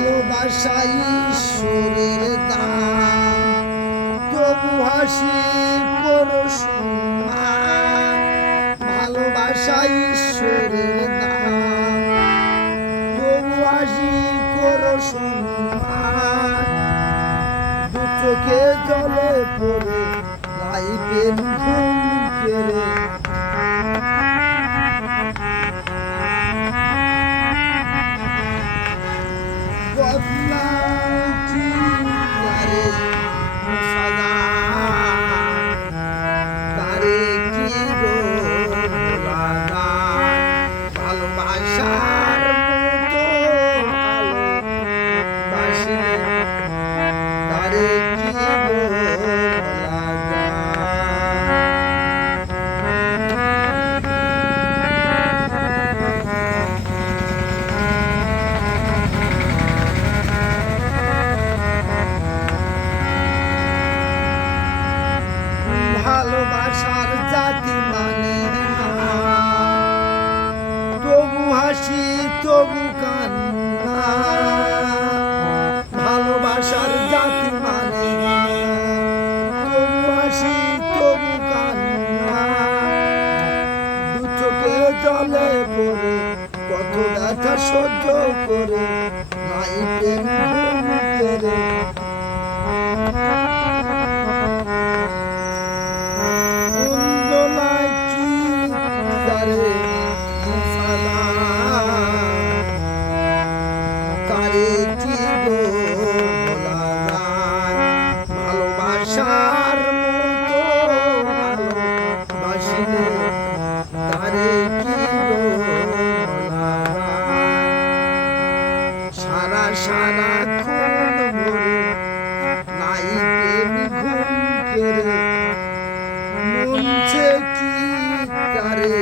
ভালোবাসা ঈশ্বরের দান। তবু হাসি করো সম্মান। ভালোবাসা ঈশ্বরের দান। তবু হাসি করো সম্মান। দু চোখে জলে পড়ে লাইফের ঘুম of love. ভাষার জাতি মানে তবু হাসি, তবু ভালোবাসার জাতি মানে তবু হাসি, তবু কান্না। মানে চোখে জলে পড়ে কত ব্যথা সহ্য করে, নাই সারাক্ষণ ভরে নাইতে ঘুম কেড়ে মনছে কি করে?